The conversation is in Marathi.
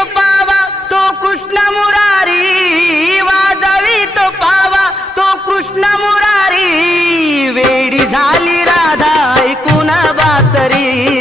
तो पावा तो कृष्ण मुरारी, वाजवी तो पावा तो कृष्ण मुरारी, वेडी झाली राधा ऐकून बासरी.